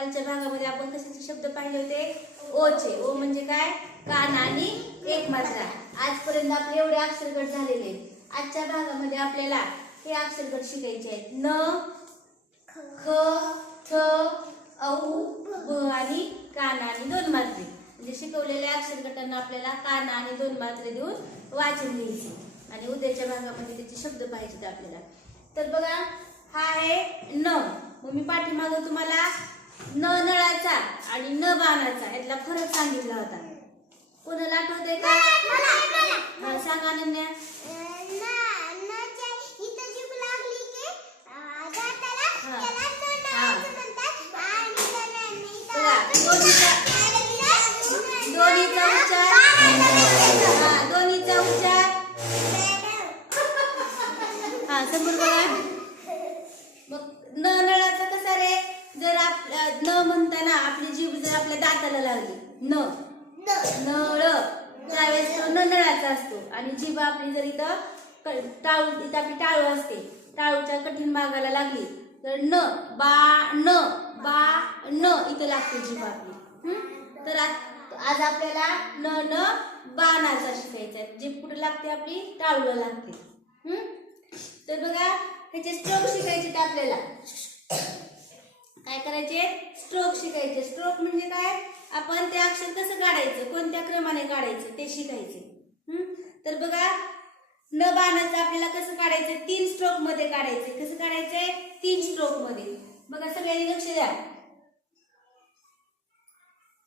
कालच्या भागामध्ये आपण कशाचे शब्द पाहिले होते? ओचे ओ म्हणजे काय? कान आणि एक मात्रा आजपर्यंत आपले एवढे अक्षरगट झालेले आहेत. आजच्या भागामध्ये आपल्याला हे अक्षरगट शिकायचे आहेत. न ख थ औ ब आणि कान आणि दोन मात्रे. म्हणजे शिकवलेल्या अक्षरगटांना आपल्याला कान आणि दोन मात्रे देऊन वाचन घ्यायचे आणि उद्याच्या भागामध्ये त्याचे शब्द पाहिजेत आपल्याला. तर बघा हा आहे न. मग मी पाठीमागं तुम्हाला न नळाचा आणि न बाणाचा यातला फरक सांगितला होता. कोणाला आठवतंय का? हा, सांगा अनन्या दोन्हीचा उच्चार हा दोन्हीचा उच्चार हा समोर बघा. मग न न म्हणताना आपली जीभ जर आपल्या दाताला लागली न. नळ त्यावेळेस तो न नळाचा असतो. आणि जीभ आपली जर इथं टाळू इथं आपली टाळू असते टाळूच्या कठीण भागाला लागली तर न बा न बा न इथं लागते जीभ आपली? तर आज आज आपल्याला न न बाणाचा शिकायचा आहे. जीभ कुठे लागते आपली टाळूला लागते? तर बघा ह्याचे स्ट्रोक शिकायचे ते आपल्याला. काय करायचे? स्ट्रोक शिकायचे. स्ट्रोक म्हणजे काय? आपण ते अक्षर कसं काढायचं? कोणत्या क्रमाने काढायचं? ते शिकायचे. तर बघा न बाणाचं आपल्याला कसं काढायचं? तीन स्ट्रोकमध्ये काढायचं. कसं काढायचंय तीन स्ट्रोकमध्ये. बघा सगळ्यांनी लक्ष द्या.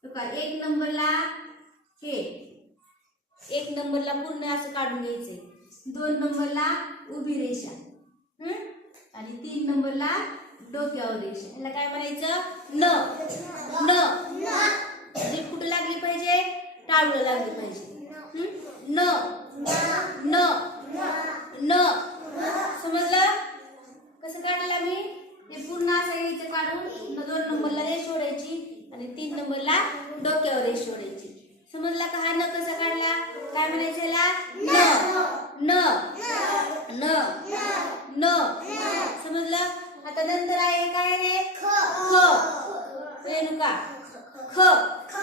बघा एक नंबरला हे. एक नंबरला पूर्ण असं काढून घ्यायचंय दोन नंबरला उभी रेषा. आणि तीन नंबरला डोक्यावर रेषा याला काय म्हणायचं? न. न. जी कुठं लागली पाहिजे? टाळूला लागली पाहिजे. न समजलं कसं काढायला मी हे पूर्ण असं यायचं काढून मग दोन नंबरला रेष ओढायची आणि तीन नंबरला डोक्यावर रेष ओढायची समजला का हा न कसा काढला काय म्हणायचं याला न न न न समजलं आता नंतर आहे काय रे? ख. रेणुका. ख. ख.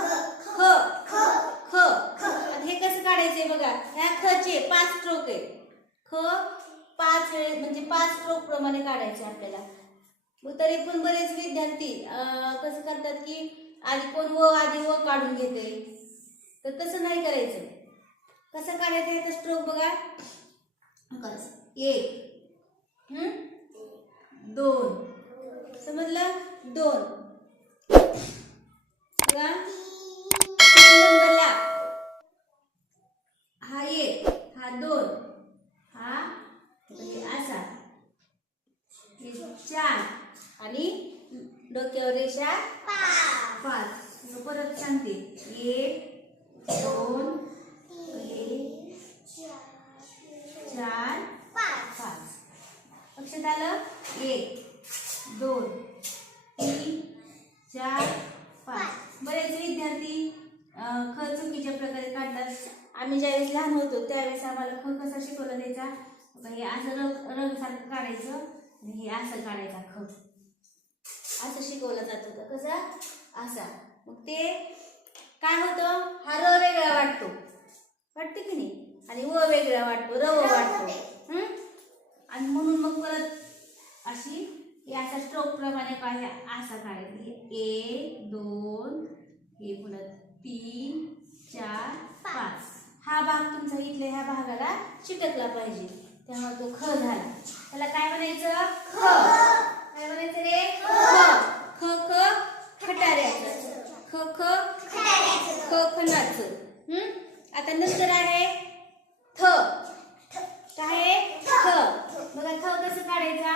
ख. आता हे कसं काढायचंय बघा? ह्या खचे पाच स्ट्रोक आहे ख पाच वेळेस म्हणजे पाच स्ट्रोक प्रमाणे काढायचे आपल्याला. तरी पण बरेच विद्यार्थी कसं करतात की आधी कोण व आधी व काढून घेते. तर तसं नाही करायचं. कसं काढायचं याचा स्ट्रोक बघा. कसं? एक. हं? दोन. समजलं? दोन. किंवा नंबरला. हा एक हा दोन हा हे असा. हे चार. आणि डोक्यावर रेषा. एक दोन तीन चार पाच. बरेच विद्यार्थी ख चुकीच्या प्रकारे काढतात. आम्ही ज्यावेळेस लहान होतो त्यावेळेस आम्हाला ख कसा शिकवला द्यायचा हे असं रंग रंग सारखं काढायचं आणि हे असं काढायचा ख. असं शिकवलं जात होतं. कसं? असा. मग ते काय होतं? हा र वेगळा वाटतो. वाटते की नाही? आणि व वेगळा वाटतो. रव वाटतो? आणि म्हणून मग परत अशी अशा स्ट्रोक प्रमाणे काय असा काढायचं एक दोन हे पुन्हा तीन चार पाच. हा भाग तुमचा इथल्या ह्या भागाला चिटकला पाहिजे. तेव्हा तो ख झाला. त्याला काय म्हणायचं? ख. काय म्हणायचं रे? ख. ख खटाऱ्याचं. ख ख ख खणाचं. हं? आता नंतर आहे थ काय आहे थ बघा थ कसं काढायचा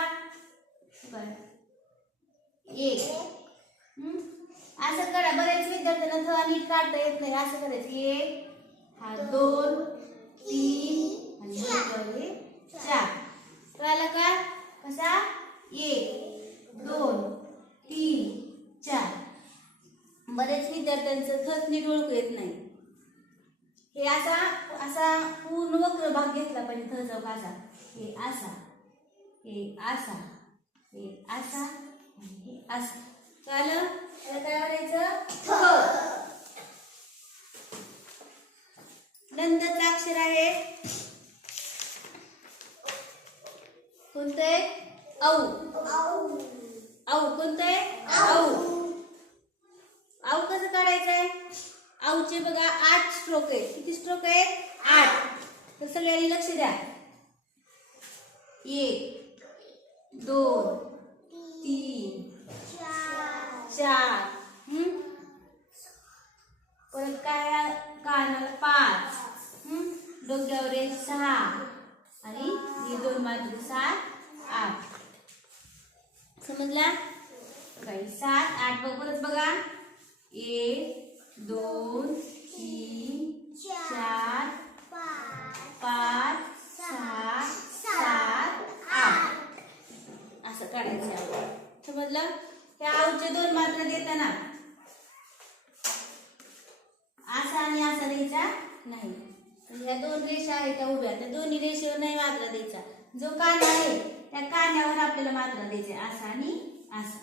बरं. एक हं? असं करा बरेच थ नीट काढता येत नाही. असं करायचं. एक हा दोन तीन आणि हे चार. कळालं का? कसा? एक दोन तीन चार. बरेच विद्यार्थ्यांचं थच नीट ओळखू येत नाही. हे असा असा पूर्ण वक्र भाग घेतला पाहिजे थचा भागा हे असा हे असा हे असा हे असा. कळलं? काय थ. नंदचं अक्षर आहे. कोणतं आहे औ. औ कोणतं आहे औ. औ कसं काढायचं आहे औचे बघा आठ स्ट्रोक आहे किती स्ट्रोक आहे आठ. तर सगळ्यांनी लक्ष द्या. एक दोन तीन चार हम्म? परत काय कानाला पाच हम्म? डोक्यावर एक सहा आणि हे दोन मात्र सात आठ समजला काही सात आठ बघ परत बघा एक दोन तीन चार पाच सहा सात आठ असं काढायचं आहे. समजलं त्या आवचे दोन मात्रा देताना असा आणि असा द्यायचा नाही. म्हणजे ह्या दोन रेषा आहेत त्या उभ्या. त्या दोन्ही रेषेवर नाही मात्रा द्यायचा. जो काना आहे त्या कान्यावर आपल्याला मात्रा द्यायचा असा आणि असा.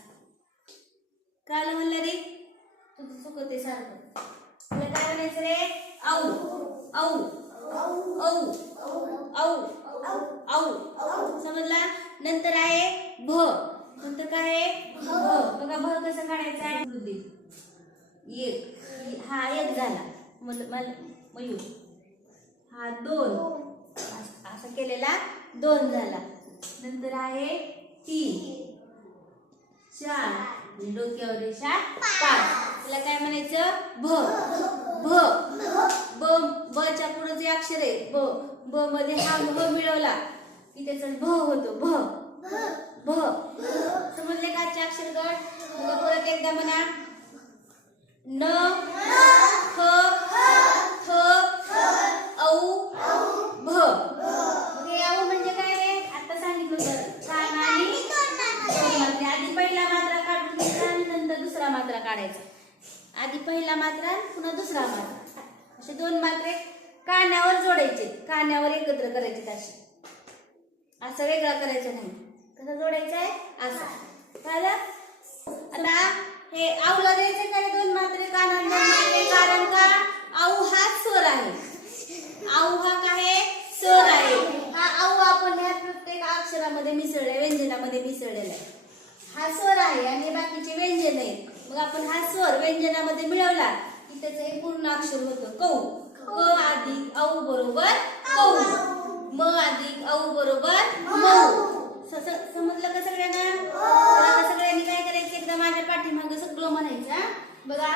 काल म्हणलं रे. तुझं चुकते सारखं. तुला काय म्हणायचं रे? औ. औ. औ. औ. औ. समजला? नंतर आहे भ. नंतर काय आहे? भ. बघा भ कसं काढायचं आहे? एक. हा एक झाला. मयूर. हा दोन. अस- असं केलेला दोन झाला. नंतर आहे तीन. चार. डोक्यावर रेषा पाच. त्याला काय म्हणायचं? भ. भ. ब बच्या पुढे जे अक्षर आहे ब ब मध्ये हा भ मिळवला की त्याचा भ होतो. भ. भ. समजले का अक्षर गट परत एकदा म्हणा. न ख थ औ भ मग हे औ म्हणजे काय रे आता सांगितलं होतं कान आणि दोन मात्रे. आधी पहिला मात्रा काढून घ्यायचा आणि नंतर दुसरा मात्रा काढायचं. आधी पहिला मात्रा पुन्हा दुसरा मात्रा. असे दोन मात्रे कान्यावर जोडायचे. कान्यावर एकत्र करायचे असे असं वेगळा करायचं नाही. कसं जोडायचं आहे? असं. कळलं आता हे आवला द्यायचे का दोन मात्रे? कानांना कारण का? आऊ हा स्वर आहे आऊ हा काय आहे? स्वर आहे हा आऊ आपण ह्या प्रत्येक अक्षरामध्ये मिसळले व्यंजनामध्ये मिसळलेला आहे हा स्वर आहे आणि हे बाकीचे व्यंजन आहेत मग आपण हा स्वर व्यंजनामध्ये मिळवला की त्याचं एक पूर्ण अक्षर होतं कौ क अधिक औ बरोबर कौ म औ बरोबर? स- समजलं का सगळ्यांना? आता सगळ्यांनी काय करायचं? एकदा माझ्या पाठीमागं सगळं म्हणायचं हा? बघा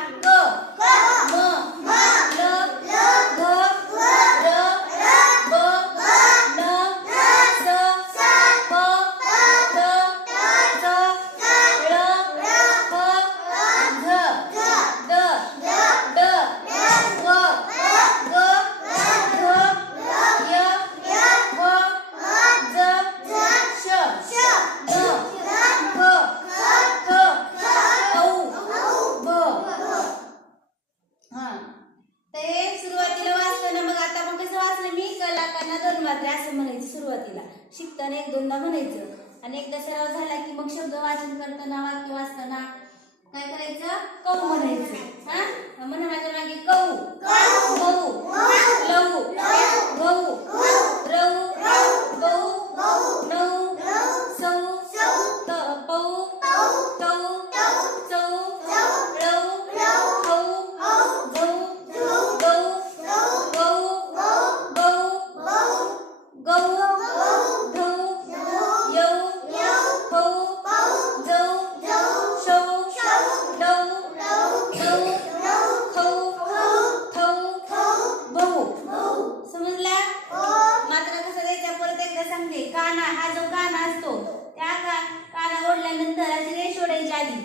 काना हा जो काना असतो त्या का काना ओढल्यानंतर अशी रेष ओढायची आधी.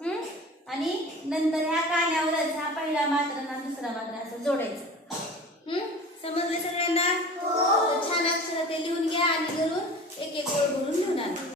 हम्म? आणि नंतर ह्या कान्यावरच हा पहिला मात्रा ना दुसरा मात्रा असं जोडायचं. हम्म? समजलं सगळ्यांना? तर छान अक्षर ते लिहून घ्या आणि घरून एक एक ओळ भरून लिहून आणा